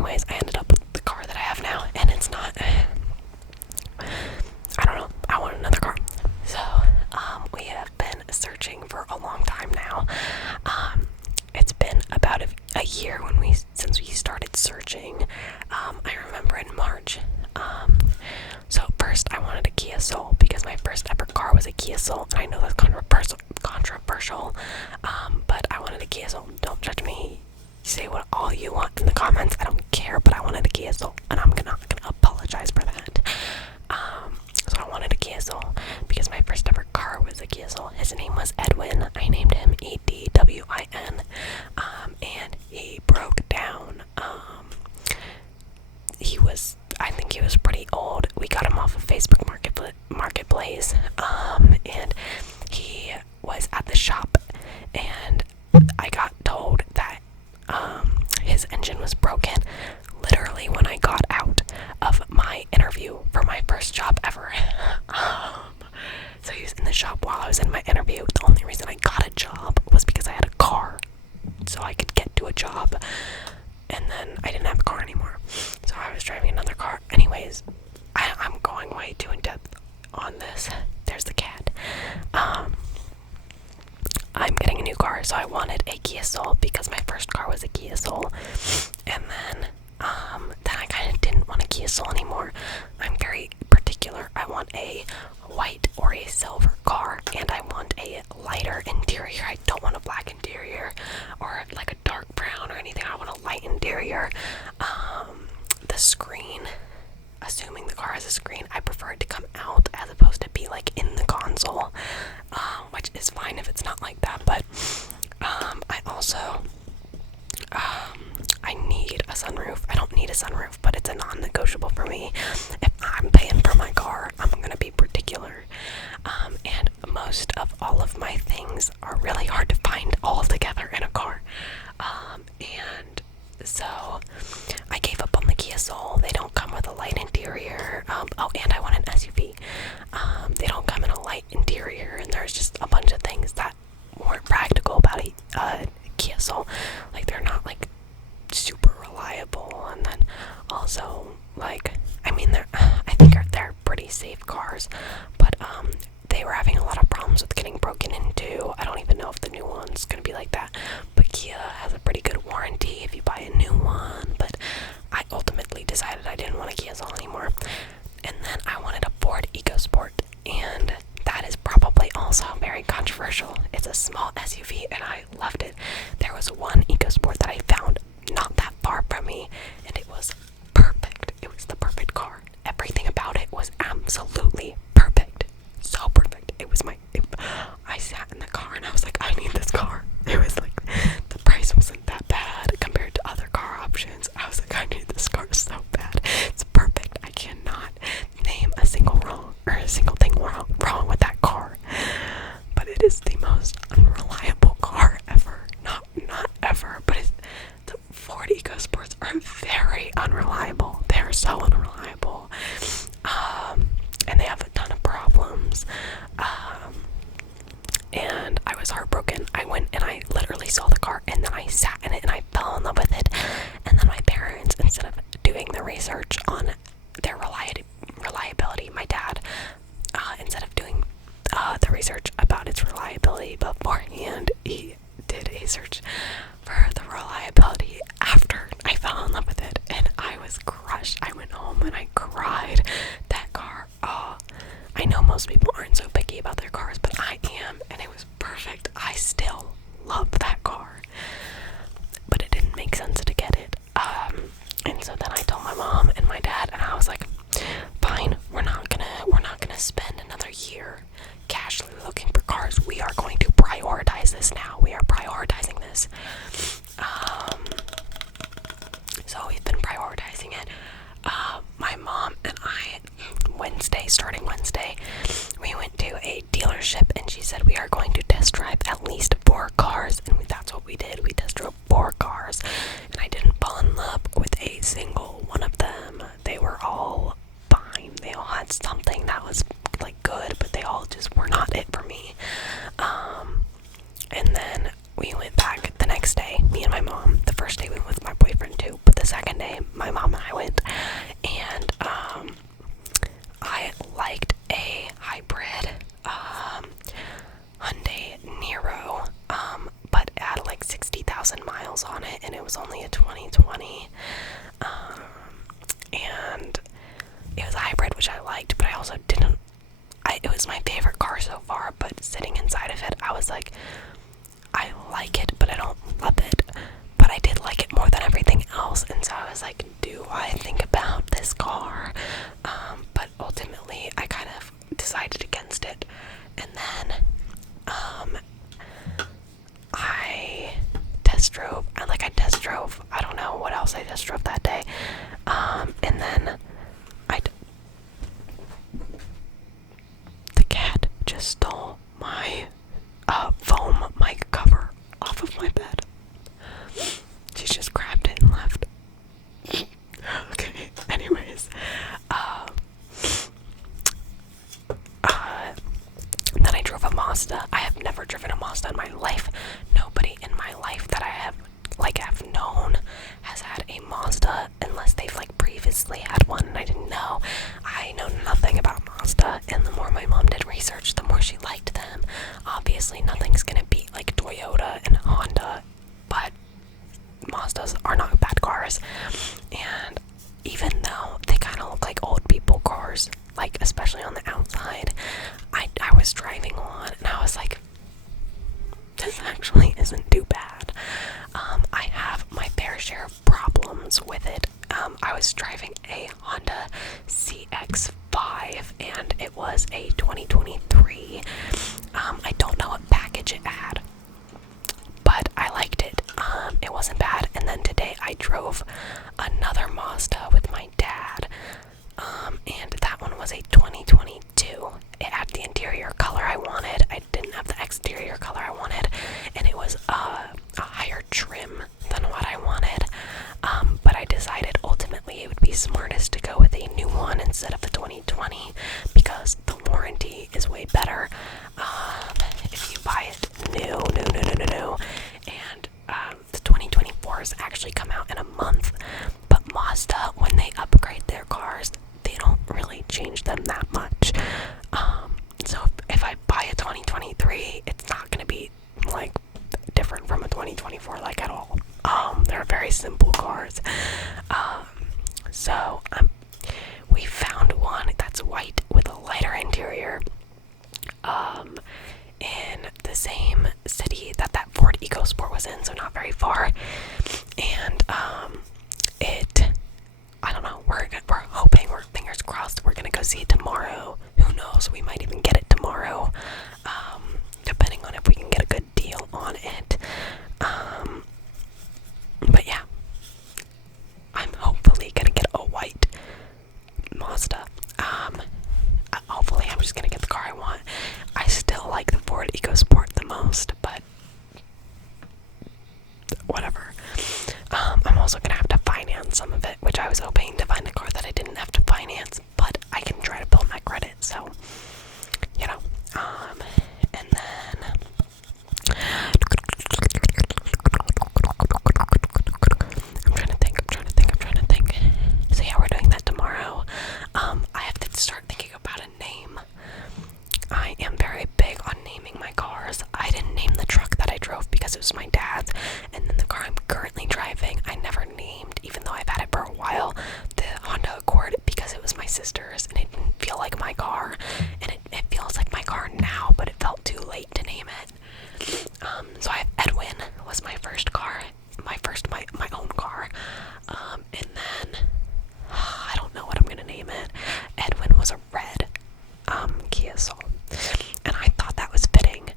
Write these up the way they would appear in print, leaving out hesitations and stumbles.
anyways, I ended up with the car that I have now, and it's not, I don't know, I want another car. So, we have been searching for a long time now. It's been about a year since we started searching. I remember in March. So first I wanted a Kia Soul because my first ever car was a Kia Soul, and I know that's controversial, but I wanted a Kia Soul. Don't judge me. Say what all you want in the comments. I don't care, but I wanted a Kia Soul, and I'm not gonna apologize for that. So I wanted a Kia Soul because my first ever car was a Kia Soul. His name was Edwin. I named him Edwin, and he broke down. I think he was pretty old. We got him off of Facebook Marketplace, and he was at the shop, and I got told that his engine was broken literally when I got out of my interview for my first job ever. So he was in the shop while I was in my interview. The only reason I got a job was because I had a car, so I could get to a job, and then I didn't have a car anymore, so I was driving another car. Anyways, I'm going way too in depth on this. There's the cat. I'm getting a new car, so I wanted a Kia Soul because my first car was a Kia Soul, and then I kind of didn't want a Kia Soul anymore. I'm very particular. I want a white or a silver car, and I want a lighter interior. I don't want a black interior or like a dark brown or anything. I want a light interior. The screen, assuming the car has a screen, I prefer it to come out as opposed to be like in the console, which is fine if it's not like that, but I also I need a sunroof. I don't need a sunroof, but it's a non-negotiable for me. If I'm paying for my car, I'm gonna be particular, and most of all of my things are really hard to find all together in a car, and so I gave up on the Kia Soul. They don't come with a light interior. And I want an SUV. They don't come in a light interior, and there's just a bunch of things that weren't practical about a Kia Soul. Like, they're not like super reliable, and then also like, I mean, I think they're pretty safe cars, but they were having a lot of problems with getting broken into. I don't even know if the new one's gonna be like that, but Kia has a pretty good warranty if you buy a new one. But I ultimately decided I didn't want a Kia Soul anymore, and then I wanted a Ford EcoSport, and that is probably also very controversial. It's a small SUV, and I loved it. There was one EcoSport that I found not that far from me, and it was perfect. It was the perfect car. Everything about it was absolutely perfect. So perfect. I sat in the car and I was like, I need this car. It was like, the price wasn't that bad compared to other car options. I was like, I need this car so bad. It's perfect. I cannot name a single thing wrong with that car. But it is the most unreliable car ever. Not ever, but the Ford EcoSports are very unreliable. They are so unreliable. And they have a ton of problems. And I was heartbroken. I went and I literally saw the car, and then I sat in it and I fell in love with it. And then my parents, instead of doing the research on their reliability, my dad, instead of doing the research about its reliability beforehand, he did a search for the reliability after I fell in love with it, and I was crushed. I went home and I cried. That car, I know most people aren't so picky about their cars, but I am, and it was perfect. I still love that car, but it didn't make sense to get it. And so then I told my mom and my dad, and I was like, fine, we're not gonna spend another year casually looking for cars. We are going to prioritize this now. We are prioritizing this. So we've been prioritizing it. My mom and I, starting Wednesday, we went to a dealership, and she said we are going to test drive at least 4 cars, and that's what we did. We test drove 4 cars, and I didn't fall in love with a single one of them. They were all fine. They all had something that was like good, but they all just were not it for me. And then we went back the next day, me and my mom. The first day we went with my boyfriend too, but the second day was only a 2020. And it was a hybrid, which I liked, but I also didn't. It was my favorite car so far, but sitting inside of it, I was like, I like it, but I don't love it. But I did like it more than everything else, and so I was like, do I think about this car? But ultimately, I kind of decided against it. And then, I test drove, I don't know what else I test drove that day. And then the cat just stole my foam mic cover off of my bed. She just grabbed it and left. Okay, anyways. Then I drove a Mazda. I have never driven a Mazda in my life. Nobody in my life that I have known has had a Mazda unless they've previously had one and I didn't know. I know nothing about Mazda, and the more my mom did research, the more she liked them. Obviously nothing's gonna beat Toyota and Honda, but Mazdas are not bad cars. And even though they kind of look like old people cars, especially on the outside, I was driving one and I was like, this actually isn't too bad. I have my fair share of problems with it. I was driving a Honda CX-5 and it was a 2023. I don't know what package it had, but I liked it. It wasn't bad. And then today I drove another Mazda with my dad, and that one was a 2022. It had the interior color I wanted. I didn't have the exterior color I wanted, and it was a higher trim than what I wanted. But I decided ultimately it would be smartest to go with a new one instead of the 2020 because the warranty is way better if you buy it new. And the 2024s actually come out in a month, but Mazda, when they upgrade their cars, they don't really change them that much. So if I buy a 2023, it's not going to be different from a 2024 at all. They're very simple cars. So we found one that's white with a lighter interior in the same city that Ford EcoSport was in, so not very far. And I don't know, we're hoping, we're fingers crossed, we're gonna go see it tomorrow. Who knows, we might even get it tomorrow, depending on if we can get a good deal on it. But yeah, I'm hopefully gonna get a white Mazda. Hopefully I'm just gonna get the car I want. I still like the Ford EcoSport the most, but whatever. I'm also gonna have to finance some of it, which I was hoping to find a car that I didn't have to finance, but I can try to build my credit, so, and then, I'm trying to think, so yeah, we're doing that tomorrow. I have to start thinking about a name. I am very big on naming my cars. I didn't name the truck that I drove because it was my dad's, and then the car I'm currently driving, I never named, even though I've had it for a while, the Honda Accord, because it was my sister's, and it didn't feel like my car, and it feels like my car now, but it felt too late to name it. So I have Edwin, was my first car, my own car, and then, I don't know what I'm gonna name it. Edwin was a red, Kia Soul, and I thought that was fitting,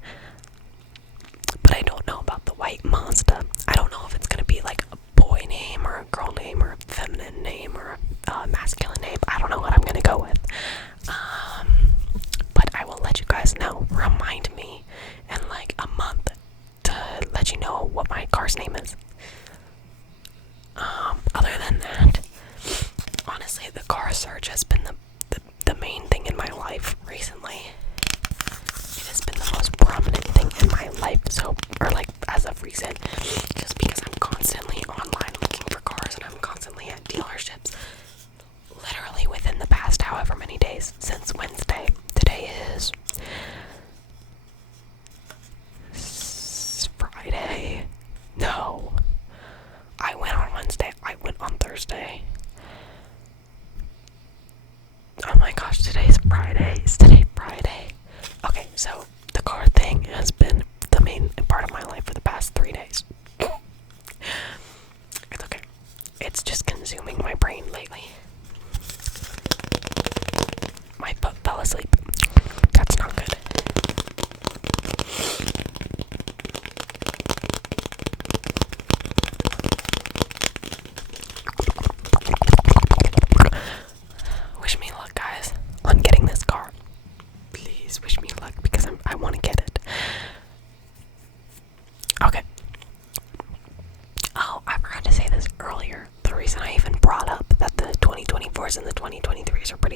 but I don't know about the white Mazda. I don't know if it's gonna be a boy name or a girl name or a feminine name or a masculine name. I don't know what I'm gonna go with, but I will let you guys know. Remind me in a month to let you know what my car's name is. Other than that, honestly, the car search has been the main thing in my life recently. It has been the most prominent thing in my life, as of recent, just because I'm constantly online looking for cars and I'm constantly at dealerships, literally within the past however many days, since Wednesday. Today is Friday. No, I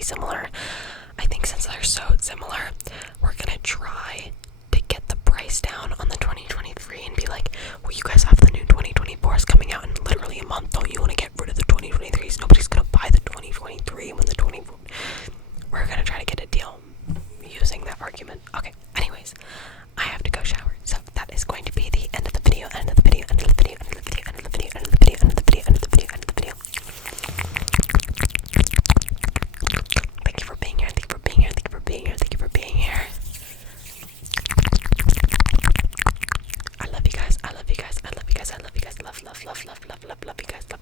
similar. I think since they're so similar, we're gonna try to get the price down on the 2023 and be like, well, you guys have the new 2024s coming out in literally a month. Don't you want to get rid of the 2023s? Nobody's gonna buy the 2023 when the 24. We're gonna try to get a deal using that argument. Okay, anyways, I have to go shower. So that is going to be the end of the video, end of the video, end of the video, end of the video, end of the video, end of the video, end of the video, end of the video, end of the video. Thank you for being here, thank you for being here, thank you for being here, thank you for being here. I love you guys, I love you guys, I love you guys, I love you guys, love, love, love, love, love, love, love you guys, love